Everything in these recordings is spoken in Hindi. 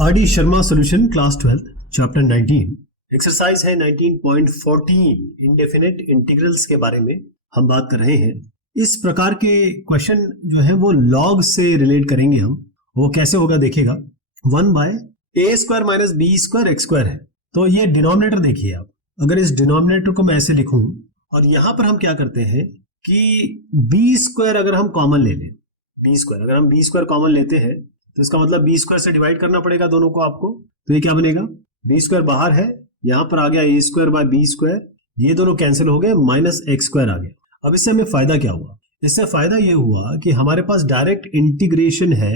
RD. Sharma solution class 12 chapter 19 exercise है 19.14 इंडेफिनिट इंटीग्रल्स के बारे में हम बात कर रहे हैं। इस प्रकार के क्वेश्चन जो है वो लॉग से रिलेट करेंगे हम। वो कैसे होगा देखिएगा। 1 by a square minus b square x square है। तो ये डिनोमिनेटर देखिए आप, अगर इस डिनोमिनेटर को मैं ऐसे लिखूं और यहां पर हम क्या करते हैं कि बी स्क्वायर अगर हम कॉमन ले लें, बी स्क्वायर अगर हम बी स्क्वायर कॉमन लेते हैं तो इसका मतलब बी स्क्वायर से डिवाइड करना पड़ेगा दोनों को आपको। तो ये क्या बनेगा, बी स्क्वायर बाहर है, यहां पर आ गया a square by b square, ये दोनों कैंसिल हो गए, माइनस एक्स स्क्वायर आ गया। अब इससे हमें फायदा क्या हुआ? इससे फायदा ये हुआ कि हमारे पास डायरेक्ट इंटीग्रेशन है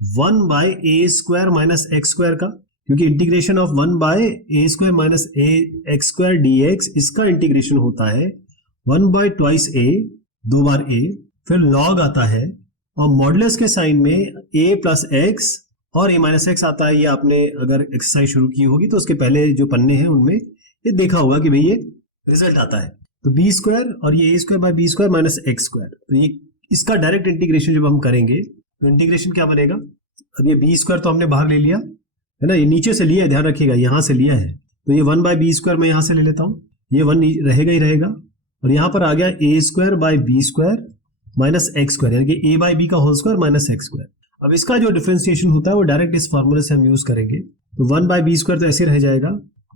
1 by a square minus x square का, क्योंकि integration of 1 by a square minus a x square dx, इसका इंटीग्रेशन होता है 1 बाय ट्वाइस ए, 2 बार ए, फिर लॉग आता है और मॉडुलस के साइन में a प्लस एक्स और a माइनस एक्स आता है। ये आपने अगर एक्सरसाइज शुरू की होगी तो उसके पहले जो पन्ने हैं उनमें ये देखा होगा कि भाई ये रिजल्ट आता है। तो बी स्क्वायर और ये a square by b square minus x square, तो ये इसका डायरेक्ट इंटीग्रेशन जब हम करेंगे तो इंटीग्रेशन क्या बनेगा। अब ये बी स्क्वायर तो हमने बाहर ले लिया है ना, ये नीचे से लिया है, ध्यान रखिएगा यहां से लिया है, तो ये 1 बाय बी स्क्वायर मैं यहां से ले लेता हूं, ये 1 रहेगा ही रहेगा, और यहां पर आ गया a square by b square minus x square, यानी कि ए बाई बी का whole square minus x square. अब इसका जो डिफरेंशिएशन होता है वो डायरेक्ट इस फॉर्मूले से हम यूज करेंगे। तो 1 बाय बी स्क्वायर तो ऐसे रह जाएगा,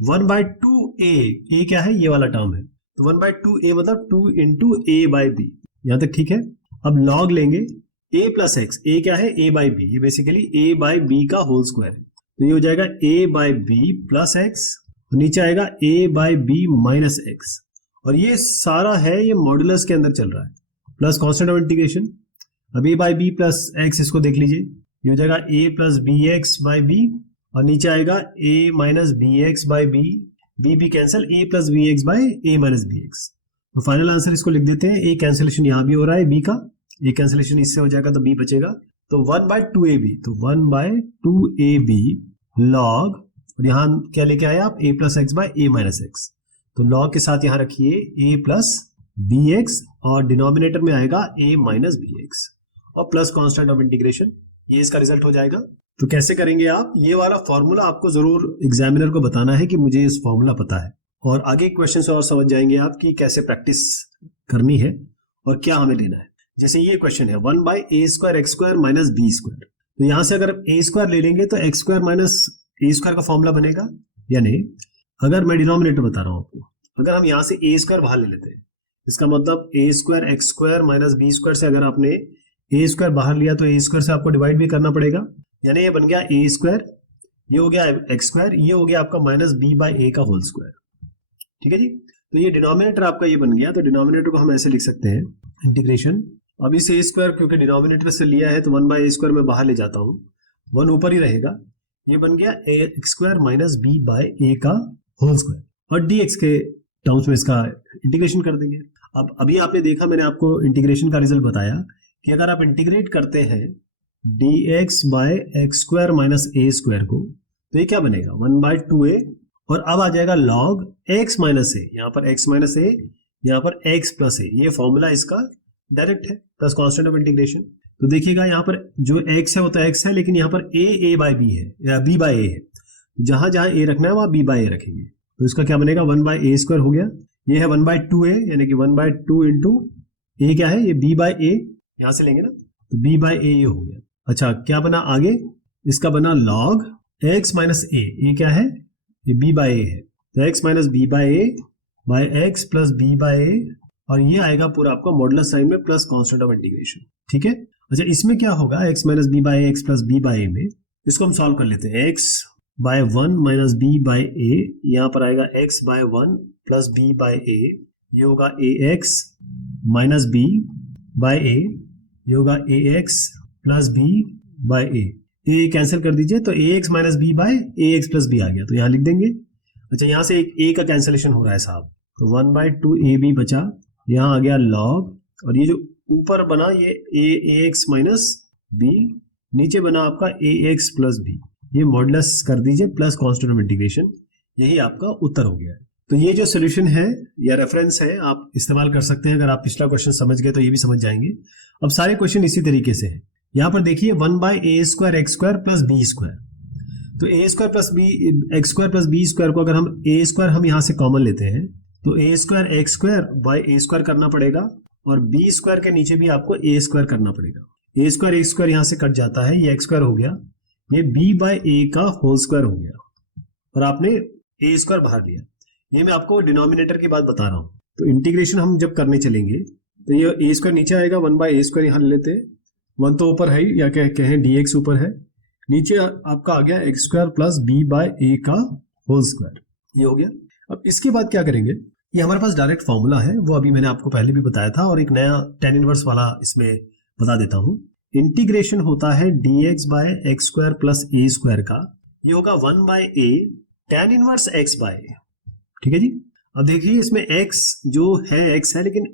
1 बाय 2a, ए क्या है, ये वाला टर्म है, तो 1 बाय 2a मतलब 2 इंटू ए बाई बी, यहां तक ठीक है। अब लॉग लेंगे a प्लस एक्स, ए क्या है, a बाई बी, ये बेसिकली a बाई बी का होल स्क्वायर है, तो ये हो जाएगा a by b plus x, नीचे आएगा a by b minus x, और ये सारा है ये मॉडुलस के अंदर चल रहा है, प्लस कॉन्स्टेंट ऑफ इंटीग्रेशन। अब a by b plus x, इसको देख लीजिए, ये हो जाएगा a plus b x by b, और नीचे आएगा a minus b x by b, b b cancel, a plus b x by a minus b x. तो फाइनल आंसर इसको लिख देते हैं, ए कैंसिलेशन यहाँ भी हो रहा है बी का, ए कैंसिलेशन इससे हो जाएगा तो बी बचेगा, तो 1 बाय 2ab, तो 1 बाय 2ab लॉग, और यहाँ क्या लेके आए आप, ए प्लस एक्स बाय ए माइनस एक्स, तो लॉग के साथ यहाँ रखिए ए प्लस बी एक्स और डिनोमिनेटर में आएगा a माइनस बी एक्स और प्लस कांस्टेंट ऑफ इंटीग्रेशन, ये इसका रिजल्ट हो जाएगा। तो कैसे करेंगे आप, ये वाला फॉर्मूला आपको जरूर एग्जामिनर को बताना है कि मुझे इस फॉर्मूला पता है, और आगे क्वेश्चन से और समझ जाएंगे आप कि कैसे प्रैक्टिस करनी है और क्या हमें लेना है। जैसे ये क्वेश्चन है 1 by a square x square minus b square, तो यहां से अगर ए स्क्वायर ले लेंगे तो x square minus a square का फॉर्मूला बनेगा, यानी अगर मैं डिनोमिनेटर बता रहा हूं आपको, अगर हम यहां से ए स्क्वायर बाहर ले लेते हैं, इसका मतलब a square x square minus b square से अगर आपने ए स्क्वायर बाहर लिया तो ए स्क्वायर से आपको डिवाइड भी करना पड़ेगा, यानी ये बन गया ए स्क्वायर, ये हो गया एक्स स्क्वायर, ये हो गया आपका माइनस बी बाई ए का होल स्क्वायर। ठीक है जी, तो ये डिनोमिनेटर आपका ये बन गया। तो डिनोमिनेटर को हम ऐसे लिख सकते हैं, इंटीग्रेशन, अब इस ए स्क्वायर क्योंकि डिनोमिनेटर से लिया है तो 1 बाई ए स्क्वायर में बाहर ले जाता हूँ, 1 ऊपर ही रहेगा, ये बन गया x square minus b by a का होल स्क्वायर, और डी एक्स के टर्म्स में इसका इंटीग्रेशन कर देंगे। अब अभी आपने देखा, मैंने आपको इंटीग्रेशन का रिजल्ट बताया कि अगर आप इंटीग्रेट करते हैं dx by x square minus a square को, तो ये क्या बनेगा 1 बाय 2a, और अब आ जाएगा लॉग x माइनस ए, यहाँ पर x माइनस ए, यहाँ पर x प्लस ए, ये फॉर्मूला इसका डायरेक्ट है, प्लस कांस्टेंट ऑफ इंटीग्रेशन। तो देखिएगा यहाँ पर जो x है वो तो x है, लेकिन यहाँ पर a बाय b है या b बाय a है, जहां जहां a रखना है वहां b बाय a रखेंगे, तो इसका क्या बनेगा 1 बाय ए स्क्वायर हो गया, ये है 1 बाय 2a, यानी कि 1 बाय 2 इंटू ए क्या है, ये b बाय a, यहां से लेंगे ना, तो b बाय a ये हो गया। अच्छा क्या बना आगे, इसका बना लॉग x माइनस a, ये क्या है, ये b बाय a है, तो x minus b by a by x plus b by a, और ये आएगा पूरा आपका मॉडुलस साइन में प्लस कांस्टेंट ऑफ इंटीग्रेशन। ठीक है, अच्छा इसमें क्या होगा, x minus b by x plus b by a में, इसको हम सॉल्व कर लेते हैं, x by 1 minus b by a, यहाँ पर आएगा x by 1 plus b by a, ये होगा ax minus b by a, ये होगा ax plus b by a, ये कैंसिल कर दीजिए, तो ax minus b by ax plus b आ गया, तो यहाँ लिख देंगे। अच्छा यहाँ से एक a का कैंसिलेशन हो रहा है साहब, तो 1 बाय 2ab बचा, यहाँ आ गया लॉग, और ये जो ऊपर बना ये ax माइनस बी, नीचे बना आपका ax प्लस बी, ये मॉडुलस कर दीजिए प्लस कांस्टेंट ऑफ इंटीग्रेशन, यही आपका उत्तर हो गया है। तो ये जो सोल्यूशन है या रेफरेंस है आप इस्तेमाल कर सकते हैं, अगर आप पिछला क्वेश्चन समझ गए तो ये भी समझ जाएंगे। अब सारे क्वेश्चन इसी तरीके से हैं, यहाँ पर देखिए 1 by a square x square plus b square, तो a square plus b x square plus b square को अगर हम ए स्क्वायर हम यहाँ से कॉमन लेते हैं तो a square x square by a square करना पड़ेगा और बी स्क्वायर के नीचे भी आपको ए स्क्वायर करना पड़ेगा। ए स्क्वायर एक्स स्क्वायर यहाँ से कट जाता है, ये एक्स स्क्वायर हो गया, ये बी बाय ए का होल स्क्वायर हो गया और आपने ए स्क्वायर बाहर लिया। ये मैं आपको डिनोमिनेटर की बात बता रहा हूँ। तो इंटीग्रेशन हम जब करने चलेंगे तो ये ए स्क्वायर नीचे आएगा, 1 बाय ए स्क्वायर यहाँ लेते हैं, 1 तो ऊपर है ही, या कहें dx ऊपर है, नीचे आपका आ गया x square plus b by a का होल स्क्वायर, ये हो गया। अब इसके बाद क्या करेंगे, ये हमारे पास डायरेक्ट फॉर्मूला है, वो अभी मैंने आपको पहले भी बताया था और एक नया tan इनवर्स वाला इसमें बता देता हूँ। इंटीग्रेशन होता है dx by x square plus a square का, ये होगा 1 by a tan inverse x by a. ठीक है जी। अब देखिए इसमें x जो है x है, लेकिन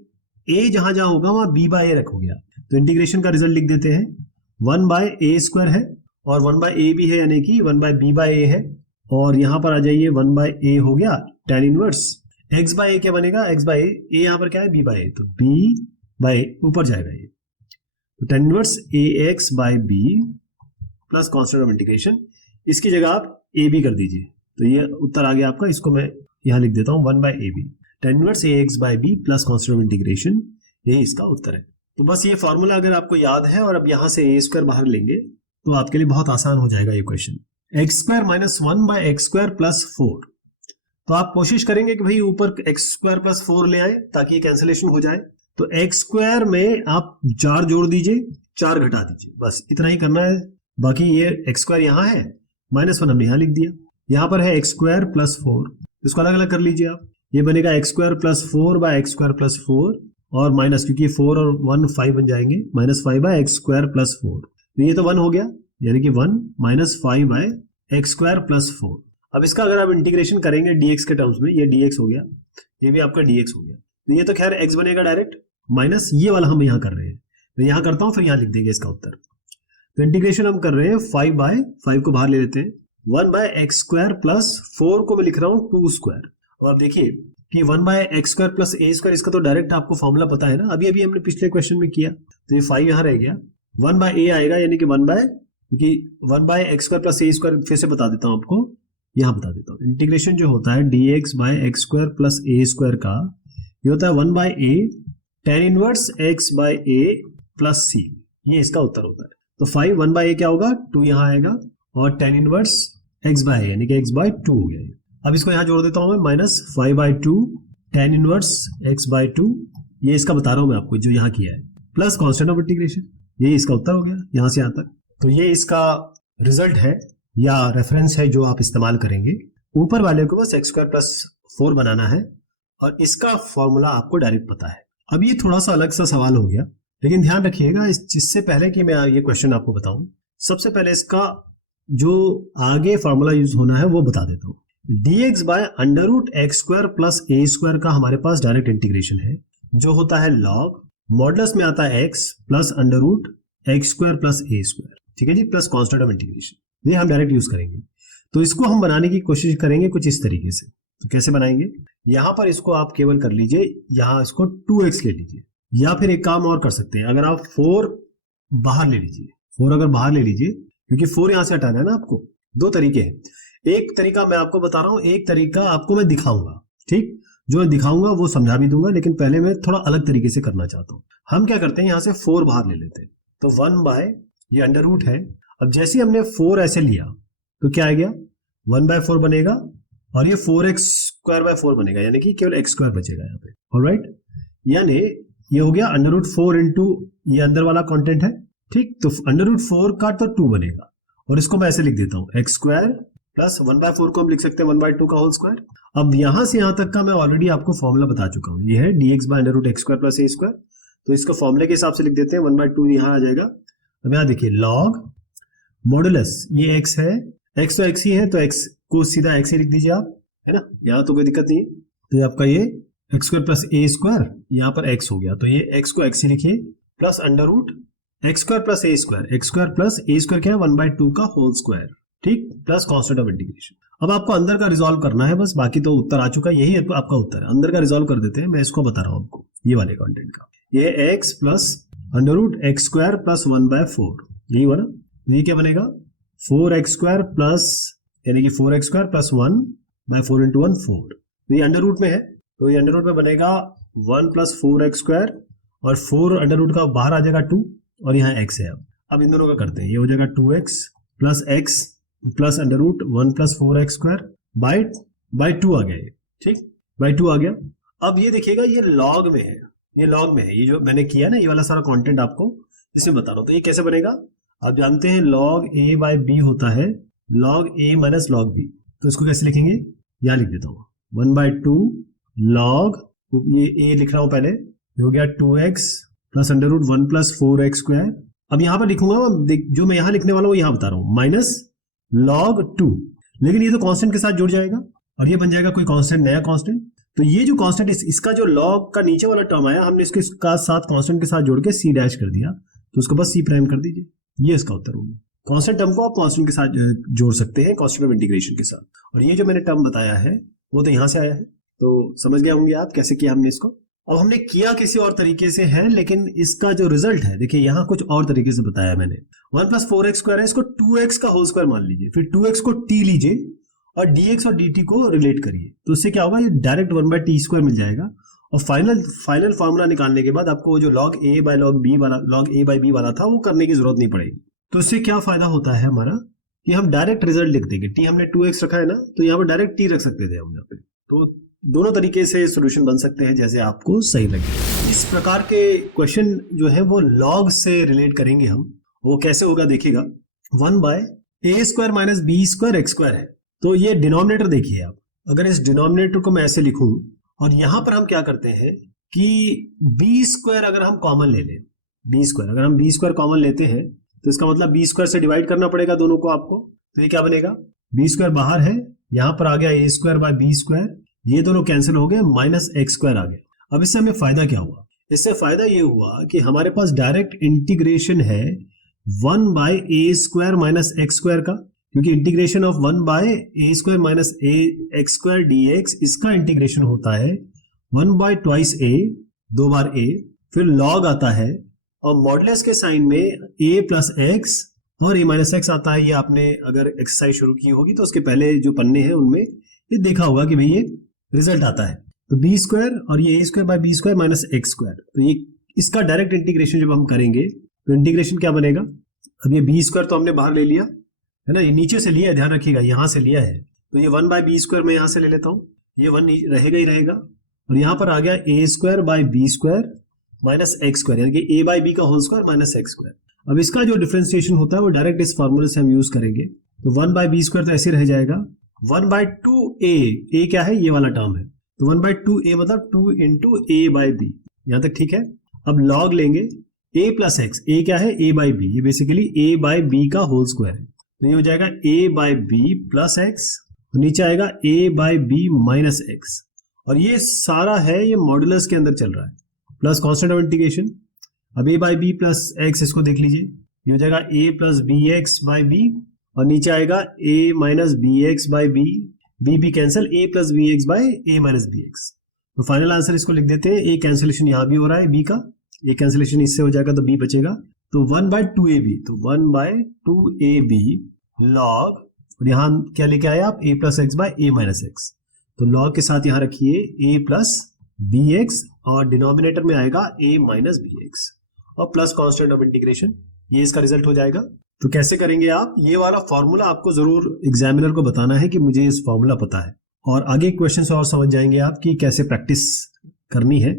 a जहां जहां होगा वहां b बाय ए रखोगे आप, तो इंटीग्रेशन का रिजल्ट लिख देते हैं 1 बाय ए स्क्वायर है और 1 बाय ए भी है, यानी कि 1 बाय बी बाय ए है, और यहां पर आ जाइए 1 बाय ए हो गया tan इनवर्स x बाय ए क्या बनेगा, x बाय ए, यहां पर क्या है b बाय ए, तो b बाय ऊपर जाएगा ये, तो tan inverse a x by b plus constant of integration, इसकी जगह आप ए बी कर दीजिए, तो ये उत्तर आ गया आपका। इसको मैं यहां लिख देता हूं 1 by a b, tan inverse a x by b plus constant of integration, यही इसका उत्तर है। तो बस ये फॉर्मूला अगर आपको याद है और अब यहां से ए स्क्वायर बाहर लेंगे तो आपके लिए बहुत आसान हो जाएगा ये question. X square minus 1 by x square plus 4, तो आप कोशिश करेंगे कि भाई ऊपर एक्स स्क्वायर प्लस 4 ले आए ताकि ये कैंसिलेशन हो जाए। तो एक्स स्क्वायर में आप 4 जोड़ दीजिए, 4 घटा दीजिए, बस इतना ही करना है। बाकी ये एक्स स्क्वायर यहाँ है, -1 हमने यहाँ लिख दिया, यहाँ पर है एक्स स्क्वायर प्लस 4, इसको अलग अलग कर लीजिए आप, ये बनेगा x square plus 4 by x square plus 4 और माइनस, क्योंकि 4 और 1 5 बन जाएंगे, -5 बाय एक्स स्क्वायर प्लस 4, तो ये तो 1 हो गया, यानी कि 1 -5 बाय एक्स स्क्वायर प्लस 4। अब इसका अगर आप इंटीग्रेशन करेंगे dx के टर्म्स में, ये dx हो गया, ये भी आपका dx हो गया, तो ये तो खैर x बनेगा डायरेक्ट, माइनस ये वाला हम यहाँ कर रहे हैं, मैं यहाँ करता हूँ फिर यहाँ लिख देंगे इसका उत्तर। तो इंटीग्रेशन हम कर रहे हैं 5 बाय 5 को बाहर ले लेते हैं, 1 बाय एक्स स्क्वायर प्लस 4 को मैं लिख रहा हूँ 2 स्क्वायर, और आप देखिए कि 1 by x square plus a square, इसका तो डायरेक्ट आपको फॉर्मूला पता है ना, अभी अभी हमने पिछले क्वेश्चन में किया, तो ये 5 यहाँ रह गया, 1 बाय ए आएगा, यानी कि 1 बाय, क्योंकि 1 by x square plus a square, फिर से बता देता हूँ आपको, यहाँ बता देता हूँ। इंटीग्रेशन जो होता है dx by x square plus a square का, ये होता है 1 by a tan inverse x by a plus c, ये इसका उत्तर होता है। तो 5 1 बाय ए क्या होगा, 2 यहाँ आएगा, और tan इनवर्स x बाय ए यानी कि x बाय 2 हो गया। अब इसको यहाँ जोड़ देता हूँ मैं, -5 by 2 tan inverse x by 2, ये इसका बता रहा हूँ मैं आपको जो यहाँ किया है, प्लस कॉन्स्टेंट ऑफ इंटीग्रेशन, ये इसका उत्तर हो गया यहाँ से यहाँ तक। तो ये इसका रिजल्ट है या रेफरेंस है जो आप इस्तेमाल करेंगे। ऊपर वाले को बस एक्स स्क्वायर प्लस 4 बनाना है और इसका फॉर्मूला आपको डायरेक्ट पता है। अब ये थोड़ा सा अलग सा सवाल हो गया, लेकिन ध्यान रखिएगा इससे पहले कि मैं ये क्वेश्चन आपको बताऊं, सबसे पहले इसका जो आगे फॉर्मूला यूज होना है वो बता देता हूँ। dx by under root x square plus a square का हमारे पास डायरेक्ट इंटीग्रेशन है, जो होता है लॉग मॉडुलस में आता है x plus under root x square plus a square, ठीक है जी, प्लस कॉन्स्टेंट ऑफ इंटीग्रेशन, ये हम डायरेक्ट यूज करेंगे। तो इसको हम बनाने की कोशिश करेंगे कुछ इस तरीके से। तो कैसे बनाएंगे, यहां पर इसको आप केवल कर लीजिए, यहां इसको 2x ले लीजिए, या फिर एक काम और कर सकते हैं, अगर आप 4 बाहर ले लीजिए, 4 अगर बाहर ले लीजिए, क्योंकि 4 यहां से हटाना है ना आपको। 2 तरीके हैं, एक तरीका मैं आपको बता रहा हूं, एक तरीका आपको मैं दिखाऊंगा, ठीक, जो मैं दिखाऊंगा वो समझा भी दूंगा, लेकिन पहले मैं थोड़ा अलग तरीके से करना चाहता हूं। हम क्या करते हैं, यहां से 4 बाहर ले लेते हैं, तो 1 बाय, ये अंडर रूट है, अब जैसे ही हमने 4 ऐसे लिया तो क्या आ गया, 1 बाय 4 बनेगा, और ये 4x स्क्वायर बाय 4 बनेगा, यानी कि केवल x स्क्वायर बचेगा यहाँ पे, ऑलराइट, यानी ये हो गया अंडर रूट 4 इंटू ये अंदर वाला कंटेंट है, ठीक, तो अंडर रूट 4 का तो 2 बनेगा, और इसको मैं ऐसे लिख देता हूँ x स्क्वायर प्लस 1 बाय 4 को हम लिख सकते हैं 1 बाय 2 का होल स्क्वायर। अब यहां से यहां तक का मैं ऑलरेडी आपको फॉर्मूला बता चुका हूँ, ये है dx by under root x square plus a square, तो इसको फॉर्मूले के हिसाब से लिख देते हैं, 1 बाय 2 यहाँ आ जाएगा। अब यहाँ देखिए लॉग मॉडुलस, ये x है, x तो x ही है, तो x को सीधा x ही लिख दीजिए आप, है ना, यहाँ तो कोई दिक्कत नहीं है। तो ये आपका ये x square plus a square, यहाँ पर x हो गया, तो ये x को x ही लिखिए, plus under root x square plus a square, x square plus a square क्या है, 1 बाय 2 का होल स्क्वायर, ठीक, प्लस कॉन्स्टेंट ऑफ इंटीग्रेशन। अब आपको अंदर का रिजॉल्व करना है बस, बाकी तो उत्तर आ चुका है, यही आपका उत्तर है। अंदर का रिजॉल्व कर देते हैं, मैं इसको बता रहा हूँ आपको, ये वाले कंटेंट का, ये x plus under root x square plus 1 by 4, यही हुआ ना, ये क्या बनेगा 4x² प्लस यानी कि 4x² प्लस 1/4 इंटू 1 4। तो ये अंडर रूट में है, तो ये अंडर रूट में बनेगा 1 प्लस 4x² और 4 अंडर रूट का बाहर आ जाएगा 2 और यहाँ x है। अब इन दोनों का करते हैं, ये हो जाएगा 2x plus x plus under root 1 plus 4x² by 2 आ गया ये, ठीक, बाई 2 आ गया। अब ये देखिएगा ये लॉग में है, ये लॉग में है, ये जो मैंने किया ना ये वाला सारा कंटेंट आपको इसमें बता रहा हूं। तो ये कैसे बनेगा, आप जानते हैं log a बाई बी होता है log a minus log b। तो इसको कैसे लिखेंगे, यहां लिख देता हूं 1/2 log, ये a लिख रहा हूं पहले, ये हो गया 2x plus under root 1 plus 4x²। अब यहां पर लिखूंगा जो मैं यहां लिखने वाला हूं यहां बता रहा हूं माइनस log 2, लेकिन ये तो कांस्टेंट के साथ जुड़ जाएगा और ये बन जाएगा कोई कांस्टेंट, नया कांस्टेंट। तो ये जो कांस्टेंट इसका जो लॉग का नीचे वाला टर्म आया हमने इसको इसका साथ कांस्टेंट के साथ जोड़ के सी डैश कर दिया, तो उसको बस सी प्राइम कर दीजिए, ये इसका उत्तर होगा। कांस्टेंट टर्म को आप कांस्टेंट के साथ जोड़ सकते हैं कांस्टेंट ऑफ इंटीग्रेशन के साथ, और ये जो मैंने टर्म बताया है वो तो यहां से आया है, तो समझ गए होंगे आप कैसे किया हमने इसको। अब हमने किया किसी और तरीके से है, लेकिन इसका जो रिजल्ट है देखिए यहाँ कुछ और तरीके से बताया मैंने। 1 प्लस 4x² है, इसको 2x का होल स्क्वायर मान लीजिए, फिर 2x को t लीजिए और dx और dt को रिलेट करिए, तो उससे क्या होगा, ये डायरेक्ट 1/t² मिल जाएगा। और फाइनल फार्मूला निकालने के बाद आपको जो log a by log b वाला था वो करने की जरूरत नहीं पड़ेगी। तो इससे क्या फायदा होता है हमारा कि हम डायरेक्ट रिजल्ट लिख देंगे। t हमने 2x रखा है ना, तो यहाँ पर डायरेक्ट t रख सकते थे हम यहाँ पे। तो दोनों तरीके से सोल्यूशन बन सकते हैं जैसे आपको सही लगे। इस प्रकार के क्वेश्चन जो है वो लॉग से रिलेट करेंगे हम, वो कैसे होगा देखिएगा। 1/a² माइनस b² x² है, तो ये डिनोमिनेटर देखिए आप, अगर इस डिनोमिनेटर को मैं ऐसे लिखूं और यहां पर हम क्या करते हैं कि b² अगर हम कॉमन ले लें, b² अगर हम b² कॉमन लेते हैं तो इसका मतलब b² से डिवाइड करना पड़ेगा दोनों को आपको। तो ये क्या बनेगा, b² बाहर है, यहां पर आ गया a² बाई b², ये दोनों कैंसिल हो गए, माइनस x² आ गया। अब इससे हमें फायदा क्या हुआ, इससे फायदा ये हुआ कि हमारे पास डायरेक्ट इंटीग्रेशन है 1/a² माइनस x² का, क्योंकि integration of 1/a² minus x² dx इसका इंटीग्रेशन होता है 1/2a, 2 बार a, फिर log आता है और मॉडुलस के साइन में a प्लस x और a माइनस x आता है। ये आपने अगर एक्सरसाइज शुरू की होगी तो उसके पहले जो पन्ने हैं उनमें ये देखा होगा कि भाई ये रिजल्ट आता है। तो b² और ये a² by b² minus x², तो ये इसका डायरेक्ट इंटीग्रेशन जब हम करेंगे तो इंटीग्रेशन क्या बनेगा, अब ये b² तो हमने बाहर ले लिया है ना, ये नीचे से लिया है, ध्यान रखिएगा यहाँ से लिया है, तो ये 1/b² मैं यहाँ से ले लेता हूँ, ये 1 रहेगा ही रहेगा, और यहाँ पर आ गया a² by b² minus x², यानी कि a बाई b का होल स्क्वायर माइनस x²। अब इसका जो डिफरेंशिएशन होता है वो डायरेक्ट इस फॉर्मूले से हम यूज करेंगे, तो 1/b² तो ऐसे रह जाएगा, 1/2a, a क्या है, ये वाला टर्म है, तो 1/2a मतलब 2 इंटू a बाई b, यहाँ तक ठीक है। अब log लेंगे a प्लस x, a क्या है, a बाई b, ये बेसिकली a बाई b का होल स्क्वायर है, तो ये हो जाएगा a by b plus x, नीचे आएगा a by b minus x, और ये सारा है ये मॉडुलस के अंदर चल रहा है, प्लस कांस्टेंट ऑफ इंटीग्रेशन। अब a by b plus x, इसको देख लीजिए, ये हो जाएगा a plus b x by b, और नीचे आएगा a minus b x by b, b cancel, a plus b x by a minus b x. तो फाइनल आंसर इसको लिख देते हैं, a कैंसिलेशन यहाँ भी हो रहा है b का, a कैंसिलेशन इससे हो जाएगा तो b बचेगा, तो 1/2ab, तो 1/2ab log, और यहाँ क्या लेके आए आप, a plus x by a minus x, तो log के साथ यहाँ रखिए a प्लस बी एक्स और डिनोमिनेटर में आएगा a माइनस बी एक्स और प्लस कांस्टेंट ऑफ इंटीग्रेशन, ये इसका रिजल्ट हो जाएगा। तो कैसे करेंगे आप, ये वाला फॉर्मूला आपको जरूर एग्जामिनर को बताना है कि मुझे इस फॉर्मूला पता है, और आगे क्वेश्चन से और समझ जाएंगे आप कि कैसे प्रैक्टिस करनी है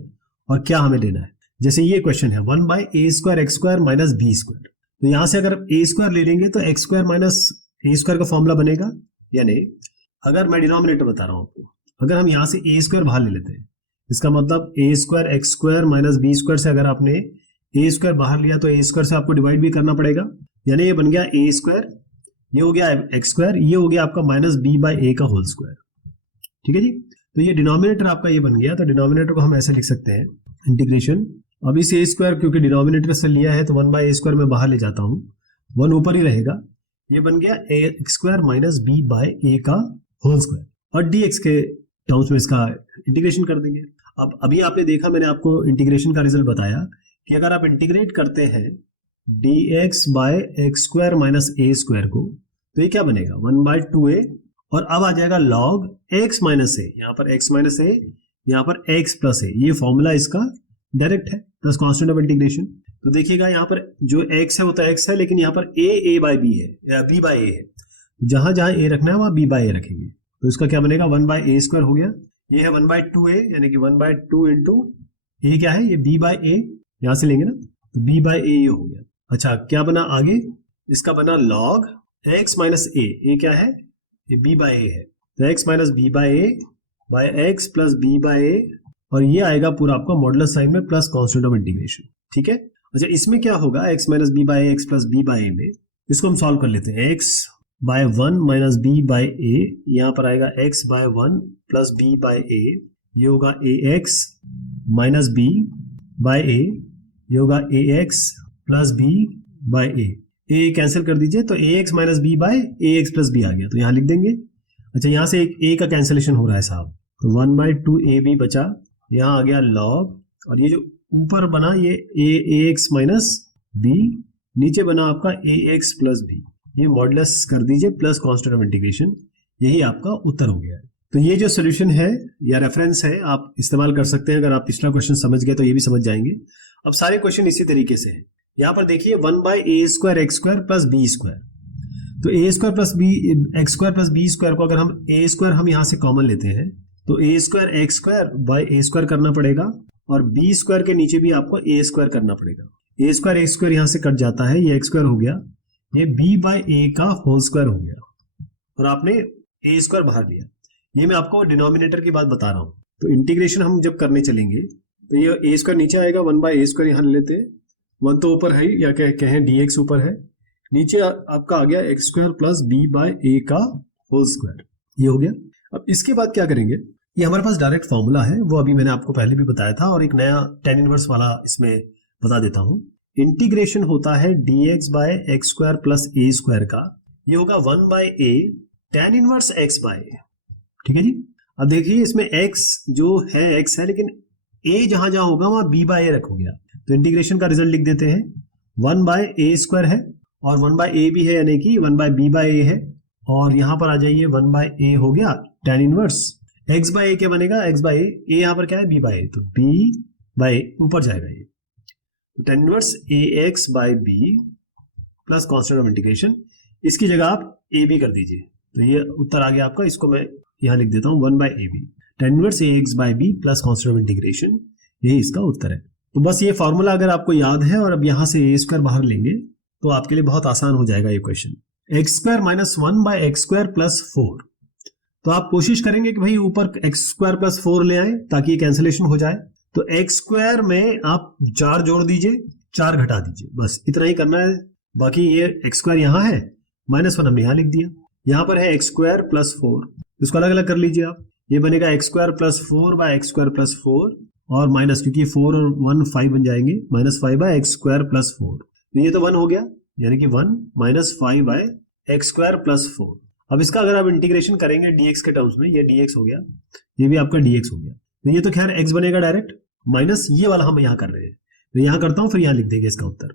और क्या हमें लेना है। जैसे ये क्वेश्चन है 1/a² x² माइनस b², तो यहां से अगर a² ले लेंगे तो x² माइनस a² का फॉर्मूला बनेगा, यानी अगर मैं डिनोमिनेटर बता रहा हूं आपको, अगर हम यहां से a² बाहर ले लेते हैं, इसका मतलब a² x² माइनस b² से अगर आपने a² बाहर लिया तो a² से आपको डिवाइड भी करना पड़ेगा, यानी ये बन गया a², ये हो गया x², ये हो गया आपका माइनस b बाई a का होल स्क्वायर, ठीक है जी। तो ये डिनोमिनेटर आपका ये बन गया, तो डिनोमिनेटर को हम ऐसे लिख सकते हैं इंटीग्रेशन, अब इस a² क्योंकि डिनोमिनेटर से लिया है तो 1/a² में बाहर ले जाता हूं, 1 ऊपर ही रहेगा, ये बन गया x² minus b by a का होल स्क्वायर, और dx के टर्म्स में इसका इंटीग्रेशन कर देंगे। अब अभी आपने देखा, मैंने आपको इंटीग्रेशन का रिजल्ट बताया कि अगर आप इंटीग्रेट करते हैं dx bye x² minus a² को, तो ये क्या बनेगा 1/2a, और अब आ जाएगा log x माइनस ए, यहाँ पर x माइनस ए, यहाँ पर x प्लस ए, ये फॉर्मूला इसका डायरेक्ट है, प्लस कांस्टेंट ऑफ इंटीग्रेशन। तो देखिएगा यहाँ पर जो x है वो तो x है, लेकिन यहाँ पर a बाई बी है या b बाई ए है, जहां जहां a रखना है वहां b बाई ए रखेंगे। तो इसका क्या बनेगा 1/a² हो गया, ये है 1/2a, यानी कि 1/2 इंटू ए क्या है, ये b बाई ए, यहां से लेंगे ना, तो b बाई ए हो गया। अच्छा क्या बना आगे, इसका बना log x माइनस ए क्या है, ये b बाई ए है, तो x minus b by a by x plus b by a, और ये आएगा पूरा आपका मॉडुलस साइन में प्लस कांस्टेंट ऑफ इंटीग्रेशन। ठीक है, अच्छा इसमें क्या होगा x minus b by x plus b by a में, इसको हम सॉल्व कर लेते हैं। x by 1 minus b by a, यहाँ पर आएगा x by 1 plus b by a, ये होगा ax minus b by a, ये होगा ax plus b by a cancel कर दीजिए, तो ax minus b by ax plus b आ गया, तो यहाँ लिख देंगे। अच्छा यहाँ से एक a का कैंसिलेशन हो रहा है साहब, तो 1/2ab बचा, यहाँ आ गया log, और ये जो ऊपर बना ये ax माइनस b, नीचे बना आपका ax प्लस b, ये मॉडुलस कर दीजिए प्लस कांस्टेंट ऑफ इंटीग्रेशन, यही आपका उत्तर हो गया है। तो ये जो सोल्यूशन है या रेफरेंस है आप इस्तेमाल कर सकते हैं, अगर आप पिछला क्वेश्चन समझ गए तो ये भी समझ जाएंगे। अब सारे क्वेश्चन इसी तरीके से हैं। यहाँ पर देखिए 1/a² प्लस b², तो a² plus b x² plus b² को अगर हम a² हम यहाँ से कॉमन लेते हैं, तो a² x² बाई a² करना पड़ेगा, और b² के नीचे भी आपको a² करना पड़ेगा। a² x² यहाँ से कट जाता है, ये x² हो गया, ये b बाई ए का होल स्क्वायर हो गया, और आपने a² बाहर लिया। ये मैं आपको डिनोमिनेटर की बात बता रहा हूँ। तो इंटीग्रेशन हम जब करने चलेंगे तो ये a² नीचे आएगा, 1/a² यहाँ लेते हैं, 1 तो ऊपर है या कहें dx ऊपर है, नीचे आपका आ गया x² plus b by a का होल स्क्वायर, ये हो गया। अब इसके बाद क्या करेंगे, ये हमारे पास डायरेक्ट फॉर्मूला है, वो अभी मैंने आपको पहले भी बताया था, और एक नया tan इनवर्स वाला इसमें बता देता हूँ। इंटीग्रेशन होता है dx bye x² plus a² का, ये होगा 1/a tan inverse x by a. ठीक है जी, अब देखिए इसमें x जो है x है, लेकिन a जहां जहां होगा वहां b बाय ए रखोगे आप, तो इंटीग्रेशन का रिजल्ट लिख देते हैं, 1/a² है और 1/a भी है, यानी कि 1/b बाय ए है, और यहां पर आ जाइए 1/a हो गया tan इनवर्स x बाय ए, क्या बनेगा x बाय ए, यहाँ पर क्या है b बाय ए, तो b बाय ए ऊपर जाएगा, ये tan inverse ax by b plus constant of integration, इसकी जगह आप a b कर दीजिए, तो ये उत्तर आ गया आपका। इसको मैं यहाँ लिख देता हूँ 1/ab tan inverse ax by b plus constant of integration, यही इसका उत्तर है। तो बस ये फॉर्मूला अगर आपको याद है और अब यहाँ से a² बाहर लेंगे तो आपके लिए बहुत आसान हो जाएगा ये question. x² minus 1/x² plus 4, तो आप कोशिश करेंगे कि भाई ऊपर x² प्लस 4 ले आए ताकि कैंसिलेशन हो जाए, तो x² में आप 4 जोड़ दीजिए, 4 घटा दीजिए, बस इतना ही करना है। बाकी ये x² यहाँ है, -1 हमने यहाँ लिख दिया, यहाँ पर है x² प्लस 4, इसको अलग अलग कर लीजिए आप, ये बनेगा x² plus 4 bye x² plus 4, और माइनस, क्योंकि 4 और 1 5 बन जाएंगे, -5 बाय x² प्लस 4, तो ये तो 1 हो गया, यानी कि 1 माइनस 5 बाय x² प्लस 4। अब इसका अगर आप इंटीग्रेशन करेंगे dx के टर्म्स में, ये dx हो गया, ये भी आपका dx हो गया, तो ये तो खैर x बनेगा डायरेक्ट, माइनस ये वाला हम यहाँ कर रहे हैं, तो यहाँ करता हूँ फिर यहाँ लिख देंगे इसका उत्तर।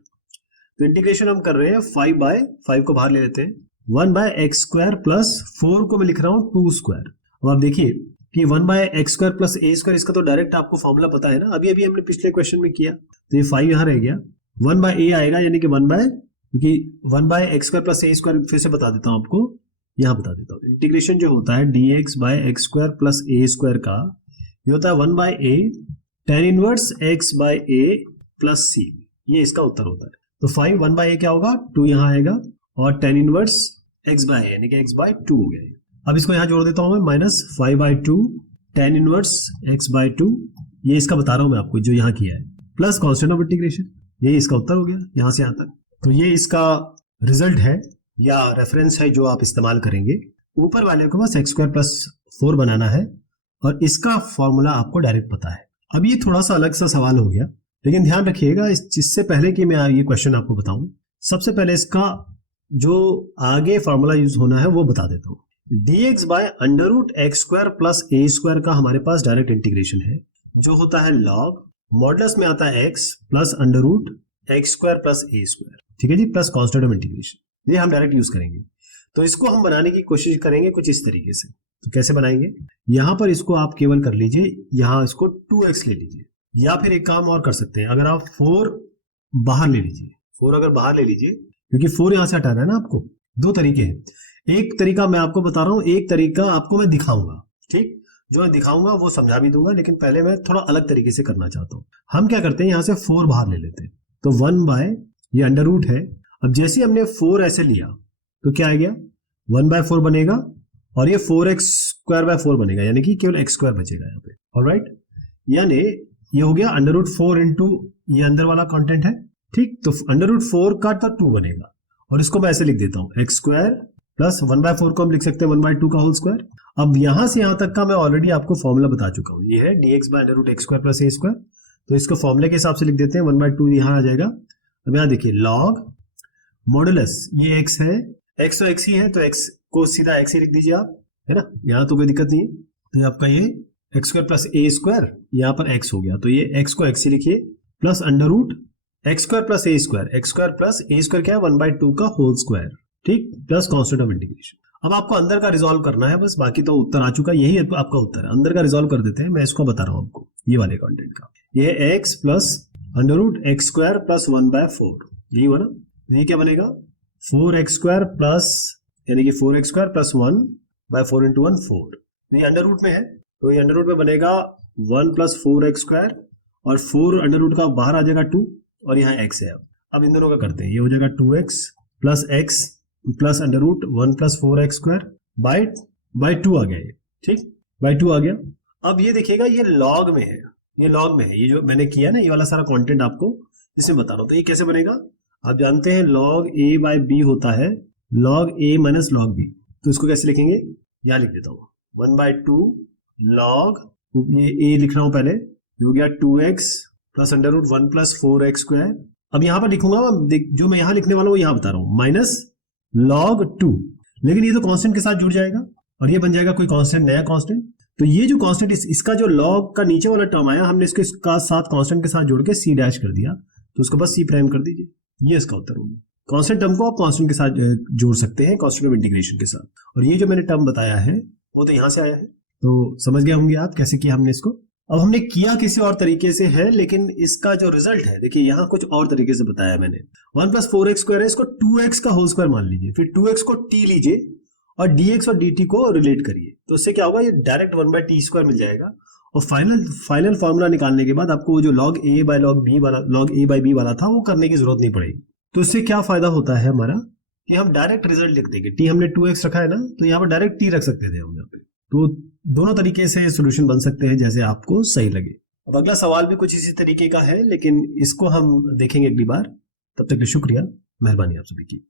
तो इंटीग्रेशन हम कर रहे हैं 5/5 को बाहर ले लेते हैं, 1/x² प्लस 4 को मैं लिख रहा हूँ 2²। अब आप देखिए कि 1/x² प्लस a², इसका तो डायरेक्ट आपको फॉर्मूला पता है ना, अभी अभी हमने पिछले क्वेश्चन में किया, तो ये 5 यहाँ रह गया, 1/a आएगा, यानी कि 1/x² प्लस a², फिर से बता देता हूँ आपको, यहाँ बता देता हूँ। इंटीग्रेशन जो होता है dx bye x² plus a² का, ये होता है 1/a tan inverse x by a plus c, ये इसका उत्तर होता है। तो 5 1/a क्या होगा, 2 यहाँ आएगा, और tan inverse x by a यानी कि x बाय 2 हो गया। अब इसको यहाँ जोड़ देता हूँ मैं, -5/2 tan इनवर्स x बाय 2, ये इसका बता रहा हूँ मैं आपको जो यहाँ किया है, प्लस कांस्टेंट ऑफ इंटीग्रेशन, ये इसका उत्तर हो गया यहाँ से यहाँ तक। तो ये इसका रिजल्ट है या रेफरेंस है जो आप इस्तेमाल करेंगे। ऊपर वाले को बस x² प्लस 4 बनाना है, और इसका फॉर्मूला आपको डायरेक्ट पता है। अब ये थोड़ा सा अलग सा सवाल हो गया, लेकिन ध्यान रखिएगा इससे पहले कि मैं ये क्वेश्चन आपको बताऊं, सबसे पहले इसका जो आगे फॉर्मूला यूज होना है वो बता देता हूँ। dx bye √x² plus a² का हमारे पास डायरेक्ट इंटीग्रेशन है, जो होता है log, मॉडुलस में आता है x plus √x² plus a², ठीक है जी, प्लस कांस्टेंट ऑफ इंटीग्रेशन, ये हम डायरेक्ट यूज करेंगे। तो इसको हम बनाने की कोशिश करेंगे कुछ इस तरीके से। तो कैसे बनाएंगे, यहां पर इसको आप केवल कर लीजिए, यहां इसको 2x ले लीजिए, या फिर एक काम और कर सकते हैं, अगर आप 4 बाहर ले लीजिए, 4 अगर बाहर ले लीजिए, क्योंकि 4 यहां से हटाना है ना आपको। दो तरीके हैं, एक तरीका मैं आपको बता रहा हूं, एक तरीका आपको मैं दिखाऊंगा, ठीक, जो मैं दिखाऊंगा वो समझा भी दूंगा, लेकिन पहले मैं थोड़ा अलग तरीके से करना चाहता हूं। हम क्या करते हैं, यहां से 4 बाहर ले लेते हैं, तो 1 बाय ये अंडर रूट है। अब जैसे हमने 4 ऐसे लिया तो क्या आ गया, 1 बाय 4 बनेगा, और ये 4x स्क्वायर बाय 4 बनेगा, यानी कि केवल x स्क्वायर बचेगा यहाँ पे। ऑलराइट, यानी ये हो गया अंडर रूट 4 इंटू ये अंदर वाला कंटेंट है, ठीक। तो अंडर रूट 4 का तो 2 बनेगा, और इसको मैं ऐसे लिख देता हूं, x स्क्वायर प्लस 1 बाय 4 को हम लिख सकते हैं 1 बाय 2 का होल स्क्वायर। अब यहां से यहां तक का मैं ऑलरेडी आपको फॉर्मूला बता चुका हूं, ये है dx by under root x square plus a square. तो इसको फॉर्मूले के हिसाब से लिख देते हैं, 1 बाय 2 यहां आ जाएगा। अब यहां देखिए लॉग मॉडुलस, ये x है, x तो x ही है, तो x को सीधा x ही लिख दीजिए आप, है ना, यहां तो कोई दिक्कत नहीं है। तो आपका ये x square plus a square, यहाँ पर x हो गया, तो ये x को x ही लिखिए, plus under root x square plus a square, x square plus a square क्या है, 1 बाय 2 का होल स्क्वायर, ठीक, प्लस कांस्टेंट ऑफ इंटीग्रेशन। अब आपको अंदर का रिजॉल्व करना है बस, बाकी तो उत्तर आ चुका है, यही आपका उत्तर है। अंदर का रिजॉल्व कर देते हैं, मैं इसको बता रहा हूं आपको, ये वाले कंटेंट का, ये x plus under root x square plus 1 by 4, यही हुआ ना। ये क्या बनेगा, 4x स्क्वायर प्लस, यानी कि 4x square plus 1 by 4 into 1 4, ये अंडर रूट में है, तो ये अंडर रूट में बनेगा 1 प्लस 4x स्क्वायर, और 4 अंडर रूट का बाहर आ जाएगा 2, और यहाँ x है। अब इन दोनों का करते हैं, ये हो जाएगा 2x plus x plus under root 1 plus 4x square by 2 आ गया ये, ठीक, बाय 2 आ गया। अब ये देखिएगा, ये लॉग में है, ये लॉग में है, ये जो मैंने किया ना, ये वाला सारा कंटेंट आपको इसमें बता रहा हूँ। तो ये कैसे बनेगा, आप जानते हैं log a बाय b होता है log a minus log b, तो इसको कैसे लिखेंगे, यहाँ लिख देता हूँ, 1 बाय 2 log, ये a लिख रहा हूँ पहले, हो गया 2x plus under root 1 plus 4x square. अब यहाँ पर लिखूंगा, जो मैं यहाँ लिखने वाला हूँ यहाँ बता रहा हूँ, माइनस log 2, लेकिन ये तो कांस्टेंट के साथ जुड़ जाएगा, और ये बन जाएगा कोई कांस्टेंट, नया कांस्टेंट। तो ये जो कांस्टेंट इसका जो log का नीचे वाला टर्म आया, हमने इसको इसका साथ कांस्टेंट के साथ जोड़ के c डैश कर दिया, तो उसको बस c प्राइम कर दीजिए, ये इसका उत्तर होगा। कांस्टेंट टर्म को आप कांस्टेंट के साथ जोड़ सकते हैं, कांस्टेंट ऑफ इंटीग्रेशन के साथ, और ये जो मैंने टर्म बताया है वो तो यहाँ से आया है। तो समझ गए होंगे आप कैसे किया हमने इसको। अब हमने किया किसी और तरीके से है, लेकिन इसका जो रिजल्ट है देखिए, यहाँ कुछ और तरीके से बताया मैंने। 1 प्लस 4x स्क्वायर है, इसको 2x का होल स्क्वायर मान लीजिए, फिर 2x को t लीजिए और dx और dt को रिलेट करिए, तो उससे क्या होगा, ये डायरेक्ट 1 बाय t स्क्वायर मिल जाएगा। और फाइनल फॉर्मूला निकालने के बाद आपको वो जो log a by log b वाला, log a बाय b वाला था, वो करने की जरूरत नहीं पड़ेगी। तो इससे क्या फायदा होता है हमारा, कि हम डायरेक्ट रिजल्ट लिख देंगे। t हमने 2x रखा है ना, तो यहाँ पर डायरेक्ट t रख सकते थे हम यहाँ पे। तो दोनों तरीके से सोल्यूशन बन सकते हैं, जैसे आपको सही लगे। अब अगला सवाल भी कुछ इसी तरीके का है, लेकिन इसको हम देखेंगे अगली बार। तब तक के शुक्रिया, मेहरबानी आप सभी की।